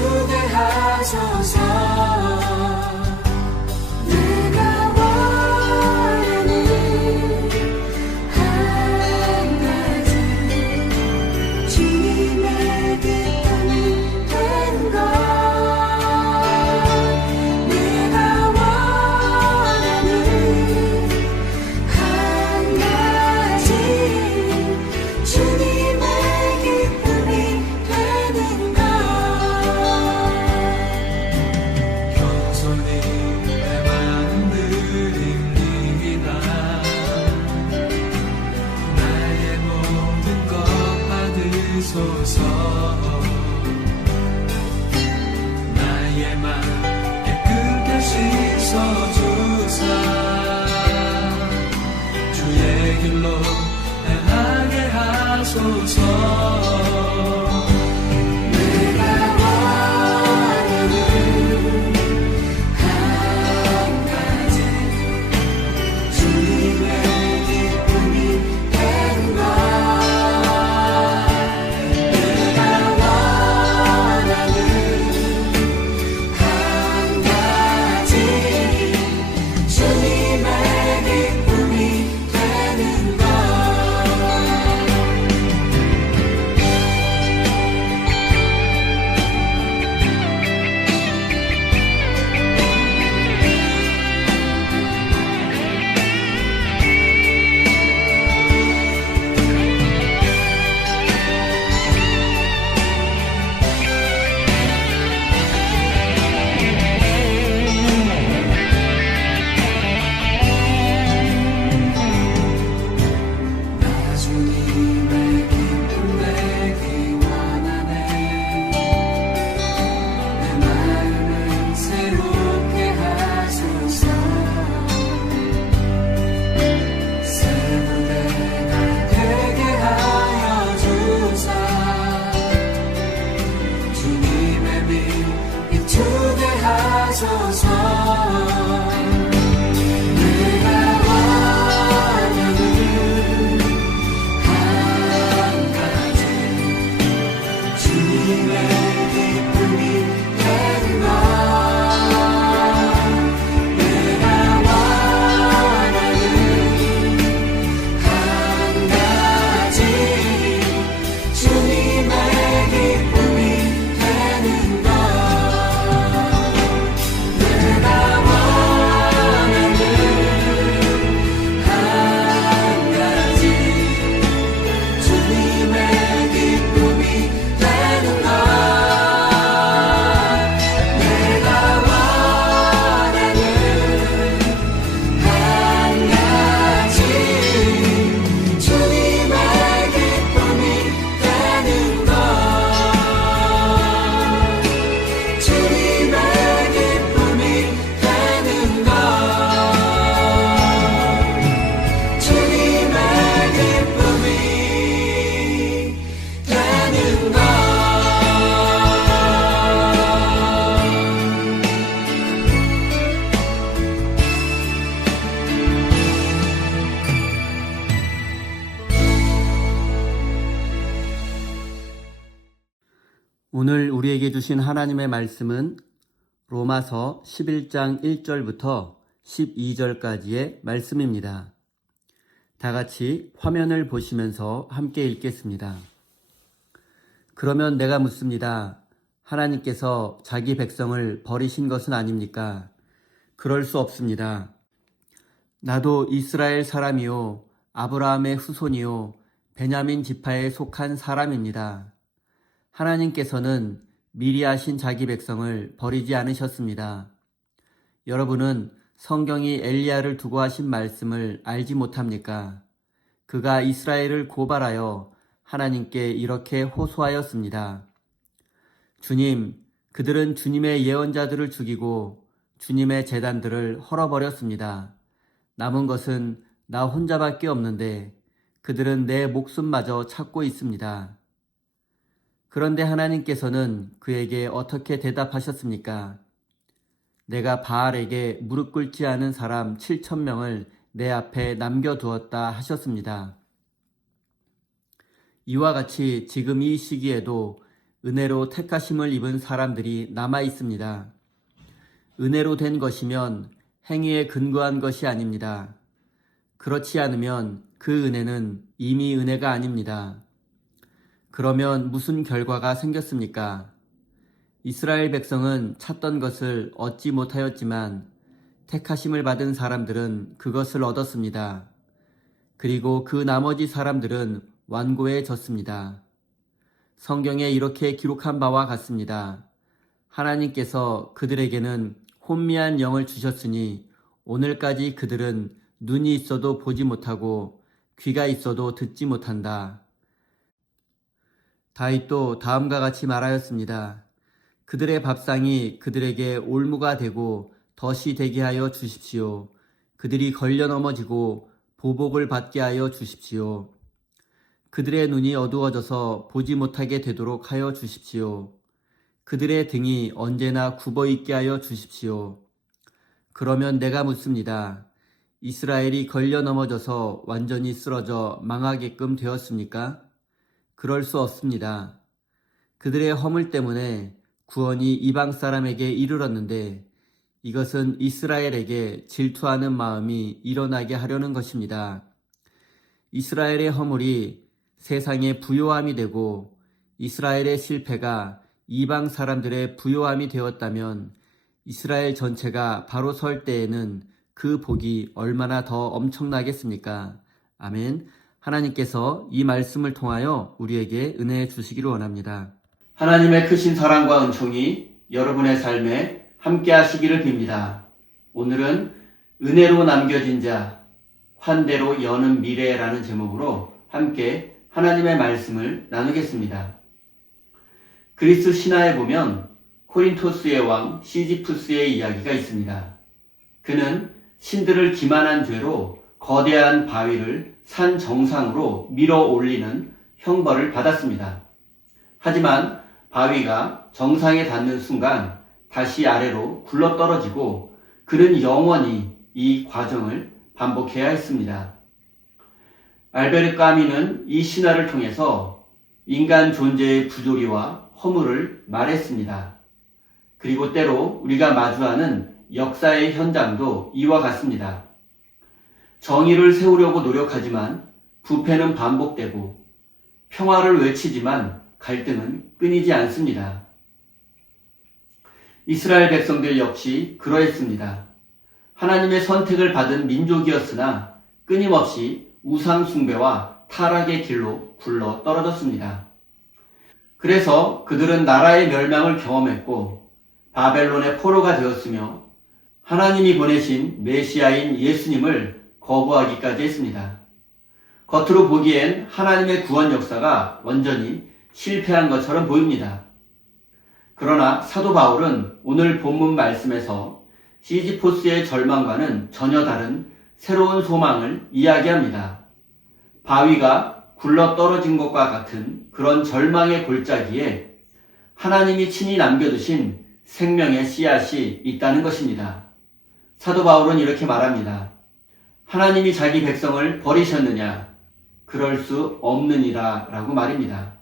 비추게 하소서. 내가 원하는 한 가지, 주님의 기쁨이 되는 것. 내가 원하는 한 가지, 주님의 기쁨이 되는 것. 겸손히 내 마음 드립니다. 나의 모든 것 받으소서. 나의 맘 깨끗게 씻어주사 주의 길로 행하게 하소서. 내가 원하는 한 가지, 주님의 기쁨이 되는 것. 내가 원하는 한 가지, 주님의 기쁨이 되는 것. 나 주님의 기쁨 내기 원하네. 내 마음을 새롭게 하소서. 새 무대가 되게 하여 주사 주님의 빛 비추게 하소서. 내가 원하는 한 가지, 주님의 기쁨이 되는 것. 내가 원하는 한 가지, 주님의 기쁨이 되는 것. 내가 원하는 한 가지, 주님의 기쁨이 되는 것. 내가 원하는 한 가지, 주님의 기쁨이 되는 것. 주님의 기쁨이 되는 것. 주님의 기쁨이 되는 것. 오늘 우리에게 주신 하나님의 말씀은 로마서 11장 1절부터 12절까지의 말씀입니다. 다 같이 화면을 보시면서 함께 읽겠습니다. 그러면 내가 묻습니다. 하나님께서 자기 백성을 버리신 것은 아닙니까? 그럴 수 없습니다. 나도 이스라엘 사람이요 아브라함의 후손이요 베냐민 지파에 속한 사람입니다. 하나님께서는 미리 아신 자기 백성을 버리지 않으셨습니다. 여러분은 성경이 엘리야를 두고 하신 말씀을 알지 못합니까? 그가 이스라엘을 고발하여 하나님께 이렇게 호소하였습니다. 주님, 그들은 주님의 예언자들을 죽이고 주님의 제단들을 헐어버렸습니다. 남은 것은 나 혼자밖에 없는데 그들은 내 목숨마저 찾고 있습니다. 그런데 하나님께서는 그에게 어떻게 대답하셨습니까? 내가 바알에게 무릎 꿇지 않은 사람 7,000명을 내 앞에 남겨두었다 하셨습니다. 이와 같이 지금 이 시기에도 은혜로 택하심을 입은 사람들이 남아 있습니다. 은혜로 된 것이면 행위에 근거한 것이 아닙니다. 그렇지 않으면 그 은혜는 이미 은혜가 아닙니다. 그러면 무슨 결과가 생겼습니까? 이스라엘 백성은 찾던 것을 얻지 못하였지만 택하심을 받은 사람들은 그것을 얻었습니다. 그리고 그 나머지 사람들은 완고해졌습니다. 성경에 이렇게 기록한 바와 같습니다. 하나님께서 그들에게는 혼미한 영을 주셨으니 오늘까지 그들은 눈이 있어도 보지 못하고 귀가 있어도 듣지 못한다. 다윗도 다음과 같이 말하였습니다. 그들의 밥상이 그들에게 올무가 되고 덫이 되게 하여 주십시오. 그들이 걸려 넘어지고 보복을 받게 하여 주십시오. 그들의 눈이 어두워져서 보지 못하게 되도록 하여 주십시오. 그들의 등이 언제나 굽어 있게 하여 주십시오. 그러면 내가 묻습니다. 이스라엘이 걸려 넘어져서 완전히 쓰러져 망하게끔 되었습니까? 그럴 수 없습니다. 그들의 허물 때문에 구원이 이방 사람에게 이르렀는데 이것은 이스라엘에게 질투하는 마음이 일어나게 하려는 것입니다. 이스라엘의 허물이 세상의 부요함이 되고 이스라엘의 실패가 이방 사람들의 부요함이 되었다면 이스라엘 전체가 바로 설 때에는 그 복이 얼마나 더 엄청나겠습니까? 아멘. 하나님께서 이 말씀을 통하여 우리에게 은혜 주시기를 원합니다. 하나님의 크신 사랑과 은총이 여러분의 삶에 함께 하시기를 빕니다. 오늘은 은혜로 남겨진 자, 환대로 여는 미래라는 제목으로 함께 하나님의 말씀을 나누겠습니다. 그리스 신화에 보면 코린토스의 왕 시지푸스의 이야기가 있습니다. 그는 신들을 기만한 죄로 거대한 바위를 산 정상으로 밀어 올리는 형벌을 받았습니다. 하지만 바위가 정상에 닿는 순간 다시 아래로 굴러떨어지고 그는 영원히 이 과정을 반복해야 했습니다. 알베르 까미는 이 신화를 통해서 인간 존재의 부조리와 허물을 말했습니다. 그리고 때로 우리가 마주하는 역사의 현장도 이와 같습니다. 정의를 세우려고 노력하지만 부패는 반복되고 평화를 외치지만 갈등은 끊이지 않습니다. 이스라엘 백성들 역시 그러했습니다. 하나님의 선택을 받은 민족이었으나 끊임없이 우상 숭배와 타락의 길로 굴러 떨어졌습니다. 그래서 그들은 나라의 멸망을 경험했고 바벨론의 포로가 되었으며 하나님이 보내신 메시아인 예수님을 거부하기까지 했습니다. 겉으로 보기엔 하나님의 구원 역사가 완전히 실패한 것처럼 보입니다. 그러나 사도 바울은 오늘 본문 말씀에서 시지포스의 절망과는 전혀 다른 새로운 소망을 이야기합니다. 바위가 굴러 떨어진 것과 같은 그런 절망의 골짜기에 하나님이 친히 남겨두신 생명의 씨앗이 있다는 것입니다. 사도 바울은 이렇게 말합니다. 하나님이 자기 백성을 버리셨느냐? 그럴 수 없느니라 라고 말입니다.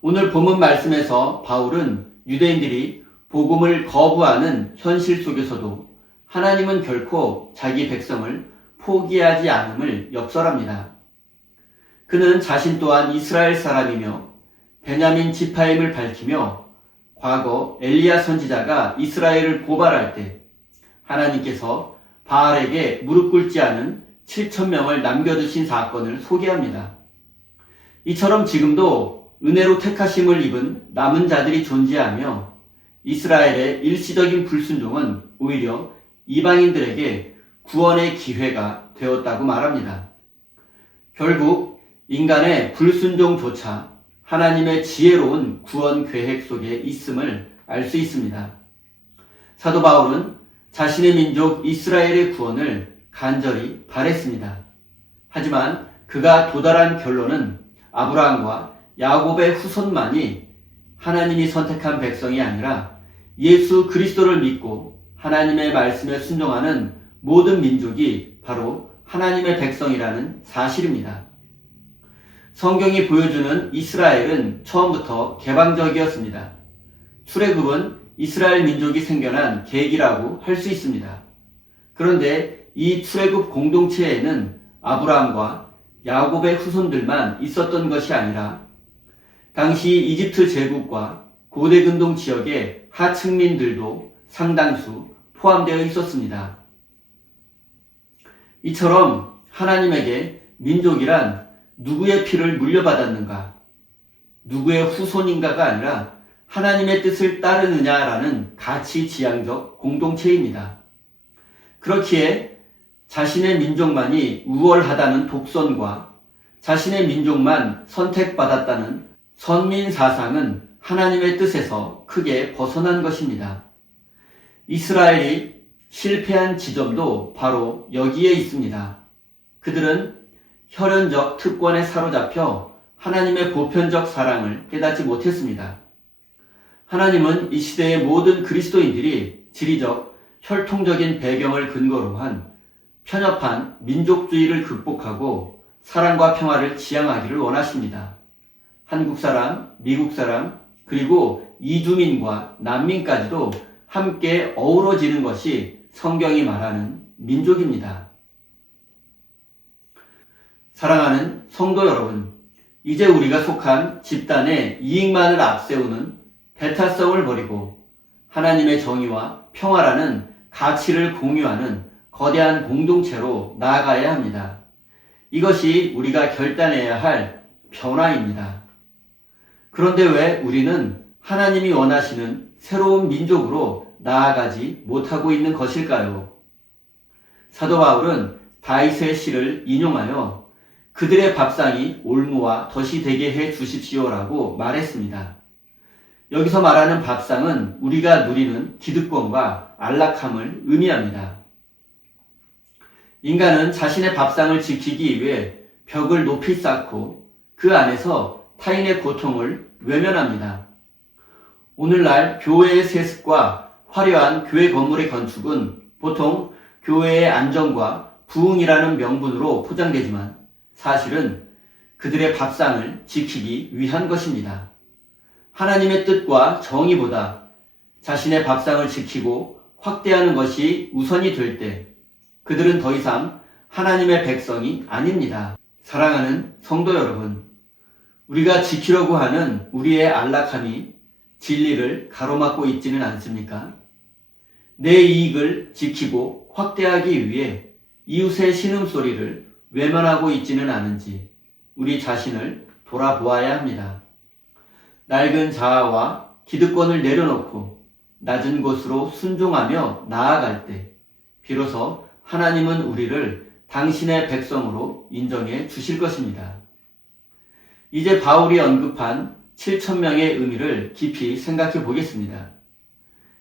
오늘 본문 말씀에서 바울은 유대인들이 복음을 거부하는 현실 속에서도 하나님은 결코 자기 백성을 포기하지 않음을 역설합니다. 그는 자신 또한 이스라엘 사람이며 베냐민 지파임을 밝히며 과거 엘리야 선지자가 이스라엘을 고발할 때 하나님께서 바알에게 무릎 꿇지 않은 7,000명을 남겨두신 사건을 소개합니다. 이처럼 지금도 은혜로 택하심을 입은 남은 자들이 존재하며 이스라엘의 일시적인 불순종은 오히려 이방인들에게 구원의 기회가 되었다고 말합니다. 결국 인간의 불순종조차 하나님의 지혜로운 구원 계획 속에 있음을 알 수 있습니다. 사도 바울은 자신의 민족 이스라엘의 구원을 간절히 바랬습니다. 하지만 그가 도달한 결론은 아브라함과 야곱의 후손만이 하나님이 선택한 백성이 아니라 예수 그리스도를 믿고 하나님의 말씀에 순종하는 모든 민족이 바로 하나님의 백성이라는 사실입니다. 성경이 보여주는 이스라엘은 처음부터 개방적이었습니다. 출애굽은 이스라엘 민족이 생겨난 계기라고 할 수 있습니다. 그런데 이 출애굽 공동체에는 아브라함과 야곱의 후손들만 있었던 것이 아니라 당시 이집트 제국과 고대 근동 지역의 하층민들도 상당수 포함되어 있었습니다. 이처럼 하나님에게 민족이란 누구의 피를 물려받았는가, 누구의 후손인가가 아니라 하나님의 뜻을 따르느냐라는 가치지향적 공동체입니다. 그렇기에 자신의 민족만이 우월하다는 독선과 자신의 민족만 선택받았다는 선민 사상은 하나님의 뜻에서 크게 벗어난 것입니다. 이스라엘이 실패한 지점도 바로 여기에 있습니다. 그들은 혈연적 특권에 사로잡혀 하나님의 보편적 사랑을 깨닫지 못했습니다. 하나님은 이 시대의 모든 그리스도인들이 지리적, 혈통적인 배경을 근거로 한 편협한 민족주의를 극복하고 사랑과 평화를 지향하기를 원하십니다. 한국 사람, 미국 사람, 그리고 이주민과 난민까지도 함께 어우러지는 것이 성경이 말하는 민족입니다. 사랑하는 성도 여러분, 이제 우리가 속한 집단의 이익만을 앞세우는 배타성을 버리고 하나님의 정의와 평화라는 가치를 공유하는 거대한 공동체로 나아가야 합니다. 이것이 우리가 결단해야 할 변화입니다. 그런데 왜 우리는 하나님이 원하시는 새로운 민족으로 나아가지 못하고 있는 것일까요? 사도 바울은 다윗의 시를 인용하여 그들의 밥상이 올무와 덫이 되게 해 주십시오라고 말했습니다. 여기서 말하는 밥상은 우리가 누리는 기득권과 안락함을 의미합니다. 인간은 자신의 밥상을 지키기 위해 벽을 높이 쌓고 그 안에서 타인의 고통을 외면합니다. 오늘날 교회의 세습과 화려한 교회 건물의 건축은 보통 교회의 안정과 부흥이라는 명분으로 포장되지만 사실은 그들의 밥상을 지키기 위한 것입니다. 하나님의 뜻과 정의보다 자신의 밥상을 지키고 확대하는 것이 우선이 될 때 그들은 더 이상 하나님의 백성이 아닙니다. 사랑하는 성도 여러분, 우리가 지키려고 하는 우리의 안락함이 진리를 가로막고 있지는 않습니까? 내 이익을 지키고 확대하기 위해 이웃의 신음소리를 외면하고 있지는 않은지 우리 자신을 돌아보아야 합니다. 낡은 자아와 기득권을 내려놓고 낮은 곳으로 순종하며 나아갈 때 비로소 하나님은 우리를 당신의 백성으로 인정해 주실 것입니다. 이제 바울이 언급한 7,000명의 의미를 깊이 생각해 보겠습니다.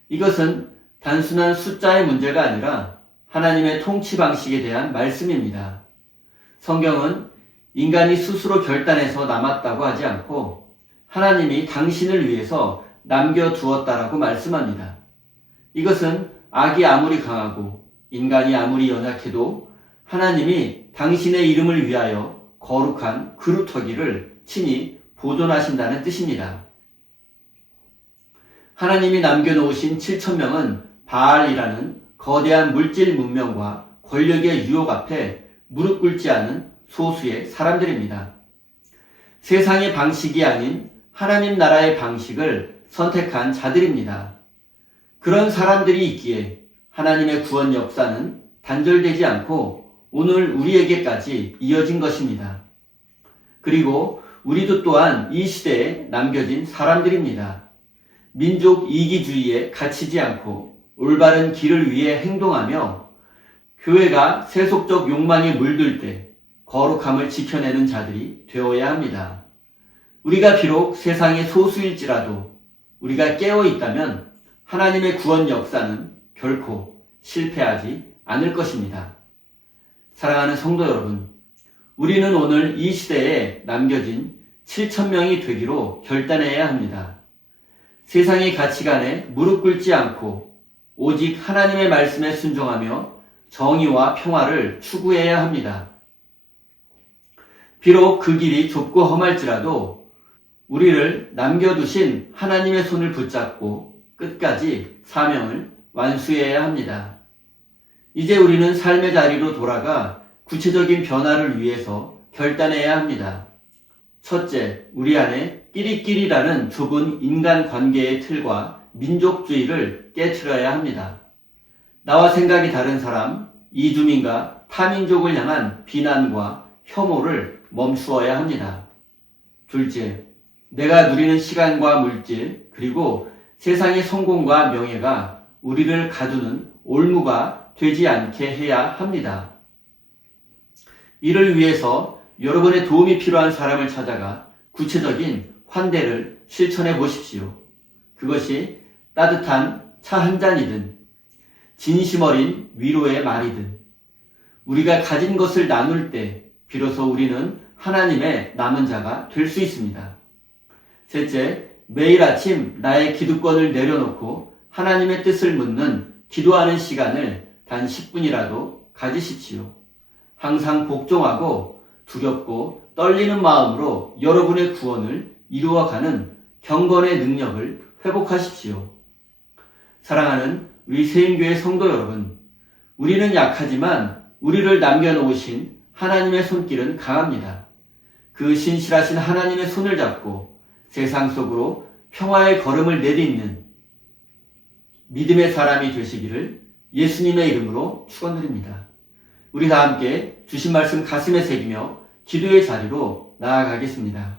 이것은 단순한 숫자의 문제가 아니라 하나님의 통치 방식에 대한 말씀입니다. 성경은 인간이 스스로 결단해서 남았다고 하지 않고 하나님이 당신을 위해서 남겨두었다라고 말씀합니다. 이것은 악이 아무리 강하고 인간이 아무리 연약해도 하나님이 당신의 이름을 위하여 거룩한 그루터기를 친히 보존하신다는 뜻입니다. 하나님이 남겨놓으신 7,000명은 바알이라는 거대한 물질 문명과 권력의 유혹 앞에 무릎 꿇지 않은 소수의 사람들입니다. 세상의 방식이 아닌 하나님 나라의 방식을 선택한 자들입니다. 그런 사람들이 있기에 하나님의 구원 역사는 단절되지 않고 오늘 우리에게까지 이어진 것입니다. 그리고 우리도 또한 이 시대에 남겨진 사람들입니다. 민족 이기주의에 갇히지 않고 올바른 길을 위해 행동하며 교회가 세속적 욕망에 물들 때 거룩함을 지켜내는 자들이 되어야 합니다. 우리가 비록 세상의 소수일지라도 우리가 깨어 있다면 하나님의 구원 역사는 결코 실패하지 않을 것입니다. 사랑하는 성도 여러분, 우리는 오늘 이 시대에 남겨진 7,000명이 되기로 결단해야 합니다. 세상의 가치관에 무릎 꿇지 않고 오직 하나님의 말씀에 순종하며 정의와 평화를 추구해야 합니다. 비록 그 길이 좁고 험할지라도 우리를 남겨두신 하나님의 손을 붙잡고 끝까지 사명을 완수해야 합니다. 이제 우리는 삶의 자리로 돌아가 구체적인 변화를 위해서 결단해야 합니다. 첫째, 우리 안에 끼리끼리라는 좁은 인간관계의 틀과 민족주의를 깨트려야 합니다. 나와 생각이 다른 사람, 이주민과 타민족을 향한 비난과 혐오를 멈추어야 합니다. 둘째, 내가 누리는 시간과 물질, 그리고 세상의 성공과 명예가 우리를 가두는 올무가 되지 않게 해야 합니다. 이를 위해서 여러분의 도움이 필요한 사람을 찾아가 구체적인 환대를 실천해 보십시오. 그것이 따뜻한 차 한 잔이든 진심 어린 위로의 말이든 우리가 가진 것을 나눌 때 비로소 우리는 하나님의 남은 자가 될 수 있습니다. 셋째, 매일 아침 나의 기득권을 내려놓고 하나님의 뜻을 묻는 기도하는 시간을 단 10분이라도 가지십시오. 항상 복종하고 두렵고 떨리는 마음으로 여러분의 구원을 이루어가는 경건의 능력을 회복하십시오. 사랑하는 우리 세임교회 성도 여러분, 우리는 약하지만 우리를 남겨놓으신 하나님의 손길은 강합니다. 그 신실하신 하나님의 손을 잡고 세상 속으로 평화의 걸음을 내딛는 믿음의 사람이 되시기를 예수님의 이름으로 축원드립니다. 우리 다 함께 주신 말씀 가슴에 새기며 기도의 자리로 나아가겠습니다.